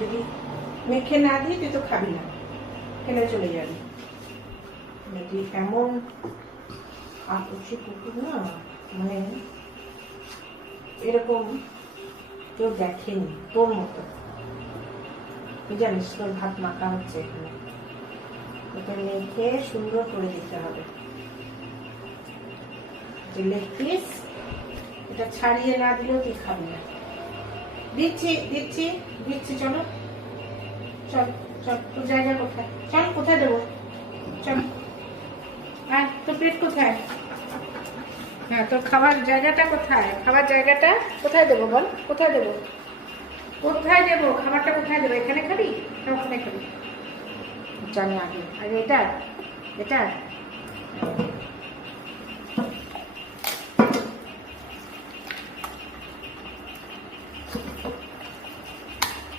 যদি মেখে না দিই তুই তো খাবি না, ফেলে চলে যাবি। তুই এমন আকর্ষি কুকুর না, মানে এরকম কেউ দেখেনি তোর মতো। তুই জানিস তোর ভাত মাখা হচ্ছে এখানে, ওটা মেখে সুন্দর করে দিতে হবে। লেগ পিস এটা ছাড়িয়ে না দিলেও তুই খাবি না। দিচ্ছি দিচ্ছি দিচ্ছি, চলো চল চল, তোর জায়গা কোথায়? চল কোথায় দেবো? চল আয়, তোর প্লেট কোথায়? হ্যাঁ, তোর খাবার জায়গাটা কোথায়? খাবার জায়গাটা কোথায় দেবো বল? কোথায় দেবো? কোথায় দেবো খাবারটা? কোথায় দেবো? এখানে খাবি না ওখানে খাবি? জানি আগে আগে এটা এটা